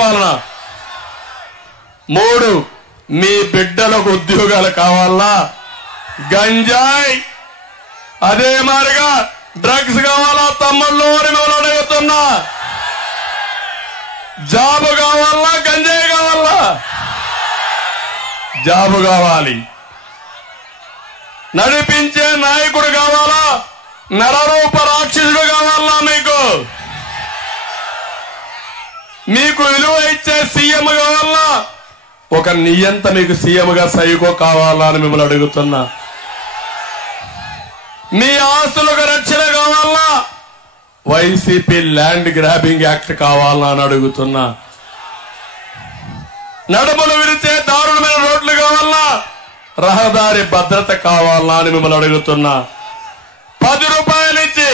పాలన. 3 మీ బిడ్డలకు ఉద్యోగాలు కావాలా? గంజాయి అదే మారిగా డ్రగ్స్ కావాలా తమ్ముళ్ళు అని మిమ్మల్ని అడుగుతున్నా. జాబు కావాలా? గంజాయి కావాలా? జాబు కావాలి. నడిపించే నాయకుడు కావాలా? నరరూప రాక్షసుడు కావాలా? మీకు విలువ ఇచ్చే సీఎం కావాలా? ఒక నియంత మీకు సీఎంగా సైకో కావాలా అని మిమ్మల్ని అడుగుతున్నా. మీ ఆస్తులకు రక్షణ కావాలా? వైసీపీ ల్యాండ్ గ్రాబింగ్ యాక్ట్ కావాలా అని అడుగుతున్నా. నడుములు విరిచే దారుణమైన రోడ్లు కావాలా? రహదారి భద్రత కావాలా అని మిమ్మల్ని అడుగుతున్నా. 10 రూపాయలు ఇచ్చి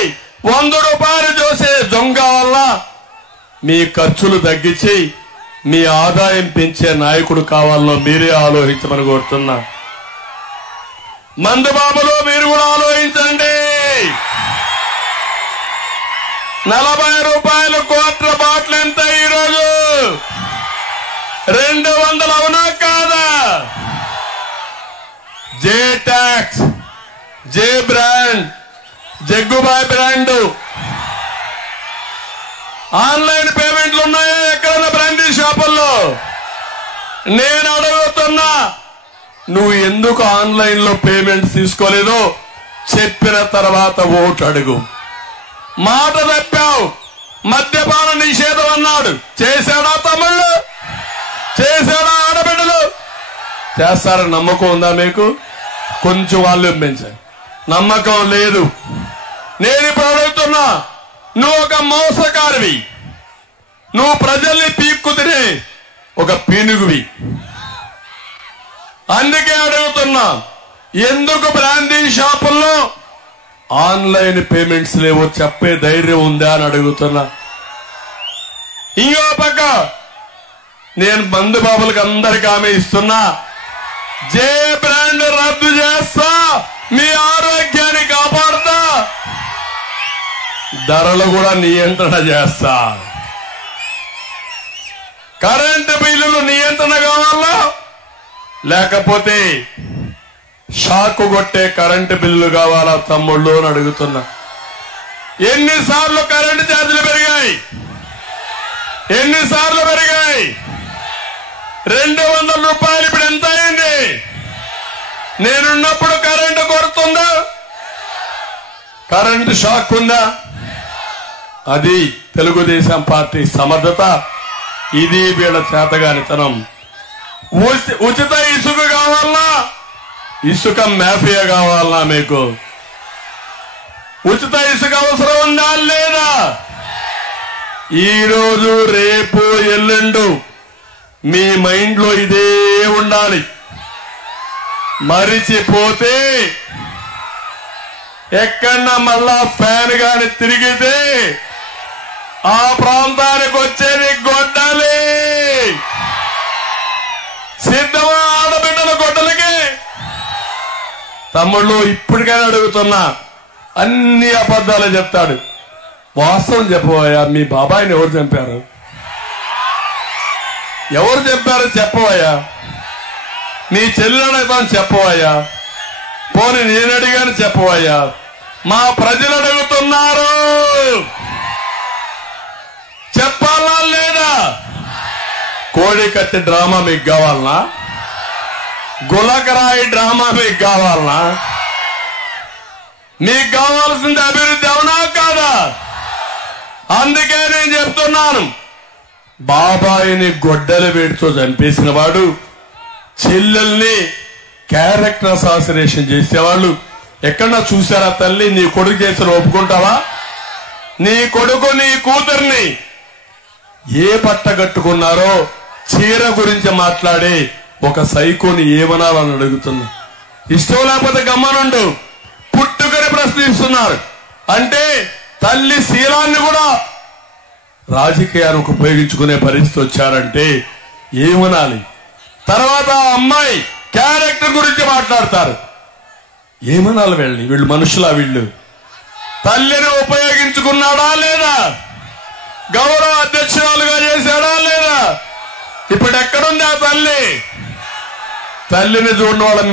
100 రూపాయలు చూసే దొంగ వల్ల మీ ఖర్చులు తగ్గించి మీ ఆదాయం పెంచే నాయకుడు కావాలో మీరే ఆలోచించమని కోరుతున్నా. మందుబాబులో మీరు కూడా ఆలోచించండి. 40 రూపాయలు క్వార్టర్ బాటిల్ ఎంత ఈరోజు? 200 అవునా కాదా? జే ట్యాక్స్, జే బ్రాండ్, జగ్గుబాయ్ బ్రాండ్ ఆన్లైన్ పేమెంట్లు ఉన్నాయా ఎక్కడైనా బ్రాండీ షాపుల్లో? నేను అడుగుతున్నా, నువ్వు ఎందుకు ఆన్లైన్ లో పేమెంట్ తీసుకోలేదో చెప్పిన తర్వాత ఓటు అడుగు. మాట తప్పావు. మద్యపాన నిషేధం అన్నాడు. చేశాడా తమ్ముళ్ళు? చేశాడా ఆడబిడ్డలు? చేస్తారని నమ్మకం ఉందా మీకు? కొంచెం వాల్యూమ్ పెంచారు. నమ్మకం లేదు. నేను ఇప్పుడు అడుగుతున్నా, నువ్వు ఒక మోసకారివి. నువ్వు ప్రజల్ని పీక్కు తినే ఒక పీనుగువి. అందుకే అడుగుతున్నా, ఎందుకు బ్రాండీ షాపుల్లో ఆన్లైన్ పేమెంట్స్ లేవో చెప్పే ధైర్యం ఉందా అని అడుగుతున్నా. ఇంకో పక్క నేను మందు బాబులకు అందరికి హామీ ఇస్తున్నా, జే బ్రాండ్ రద్దు చేస్తా, మీ ఆరోగ్యాన్ని కాపాడుతా, ధరలు కూడా నియంత్రణ చేస్తా. కరెంటు బిల్లులు నియంత్రణ కావాలా? లేకపోతే షాకు కొట్టే కరెంటు బిల్లు కావాలా తమ్ముళ్ళు అని అడుగుతున్నా. ఎన్నిసార్లు కరెంటు ఛార్జీలు పెరిగాయి? ఎన్నిసార్లు పెరిగాయి? 200 రూపాయలు ఇప్పుడు ఎంత అయింది? నేనున్నప్పుడు కరెంటు కొడుతుందా? కరెంటు షాక్ ఉందా? అది తెలుగుదేశం పార్టీ సమర్థత. ఇది వీళ్ళ చేతగానితనం. ఉచిత ఇసుక కావాలా? ఇసుక మాఫియా కావాలా? మీకు ఉచిత ఇసుక అవసరం ఉందా లేదా? ఈరోజు రేపు ఎల్లుండు మీ మైండ్ లో ఇదే ఉండాలి. మరిచిపోతే ఎక్కడన్నా మళ్ళా ఫ్యాన్ గాని తిరిగితే ఆ ప్రాంతానికి వచ్చేది గొడ్డలి. సిద్ధమా ఆడబిడ్డల గొడ్డలకి? తమ్ముళ్ళు ఇప్పటికైనా అడుగుతున్నా, అన్ని అబద్ధాలు చెప్తాడు. వాస్తవం చెప్పవయ్యా, మీ బాబాయిని ఎవరు చంపారు? ఎవరు చెప్పారు చెప్పవయ్యా. నీ చెల్లెడైతాను చెప్పవయ్యా. పోనీ నేను అడిగాను చెప్పవయ్యా. మా ప్రజలు అడుగుతున్నారు, చెప్పాలా లేదా? కోడికత్తి డ్రామా మీకు కావాలనా? గులకరాయి డ్రామా మీకు కావాలనా? మీకు కావాల్సింది అభివృద్ధి అవునా కాదా? అందుకే నేను చెప్తున్నాను, బాబాయిని గొడ్డలి వేడితో చంపేసిన వాడు, చెల్లెల్ని క్యారెక్టర్ అసాసినేషన్ చేసేవాళ్ళు ఎక్కడన్నా చూసారా తల్లి? నీ కొడుకు చేసిన ఒప్పుకుంటావా? నీ కొడుకు నీ కూతుర్ని ఏ బట్ట కట్టుకున్నారో చీర గురించి మాట్లాడే ఒక సైకోని ఏమనాలని అడుగుతున్నా. ఇష్టం లేకపోతే గమ్మనుండు. పుట్టుకని ప్రశ్నిస్తున్నారు అంటే తల్లి శీలాన్ని కూడా రాజకీయానికి ఉపయోగించుకునే పరిస్థితి వచ్చారంటే ఏమనాలి? తర్వాత అమ్మాయి క్యారెక్టర్ గురించి మాట్లాడతారు. ఏమనాలి? వీళ్ళు మనుషులా? వీళ్ళు తల్లిని ఉపయోగించుకున్నాడా లేదా? గౌరవ అధ్యక్షురాలుగా చేశాడా లేదా? ఇప్పుడు ఎక్కడుంది ఆ తల్లి? తల్లిని చూడని వాళ్ళని